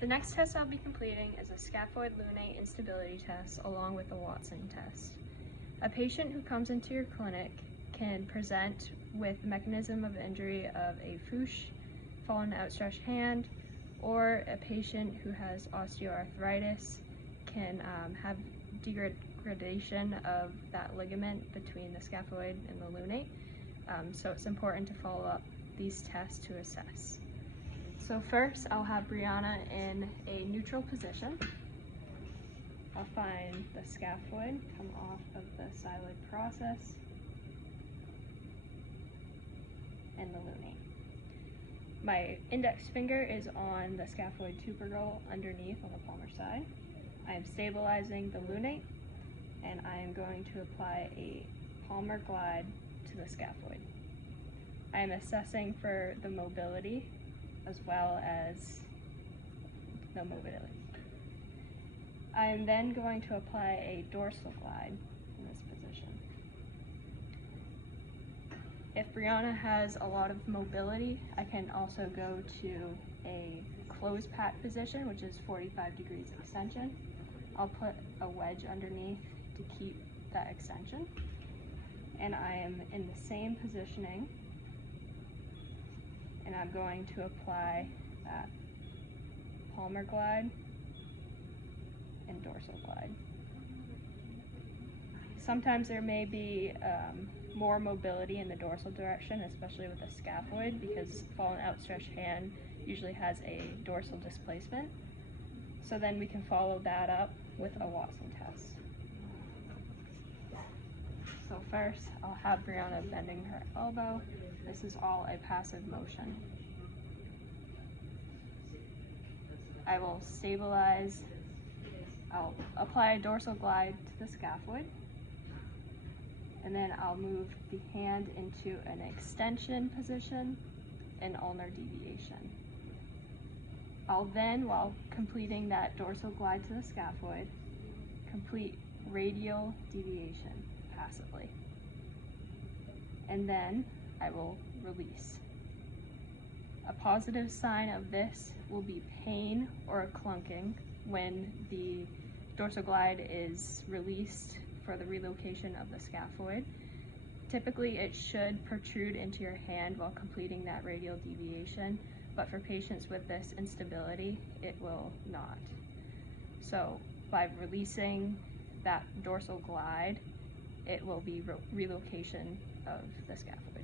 The next test I'll be completing is a Scaphoid-Lunate instability test along with the Watson test. A patient who comes into your clinic can present with the mechanism of injury of a fouche, fallen outstretched hand, or a patient who has osteoarthritis can have degradation of that ligament between the scaphoid and the lunate. So it's important to follow up these tests to assess. So first, I'll have Brianna in a neutral position. I'll find the scaphoid, come off of the styloid process, and the lunate. My index finger is on the scaphoid tubercle underneath on the palmar side. I am stabilizing the lunate, and I am going to apply a palmar glide to the scaphoid. I am assessing for the mobility as well as no mobility. I am then going to apply a dorsal glide in this position. If Brianna has a lot of mobility, I can also go to a closed pat position, which is 45 degrees extension. I'll put a wedge underneath to keep that extension. And I am in the same positioning, and I'm going to apply that palmar glide and dorsal glide. Sometimes there may be more mobility in the dorsal direction, especially with the scaphoid, because fallen outstretched hand usually has a dorsal displacement. So then we can follow that up with a Watson test. So first, I'll have Brianna bending her elbow. This is all a passive motion. I will stabilize. I'll apply a dorsal glide to the scaphoid, and then I'll move the hand into an extension position and ulnar deviation. I'll then, while completing that dorsal glide to the scaphoid, complete radial deviation passively. And then I will release. A positive sign of this will be pain or a clunking when the dorsal glide is released for the relocation of the scaphoid. Typically, it should protrude into your hand while completing that radial deviation, but for patients with this instability, it will not. So by releasing that dorsal glide, it will be relocation of the scaphoid.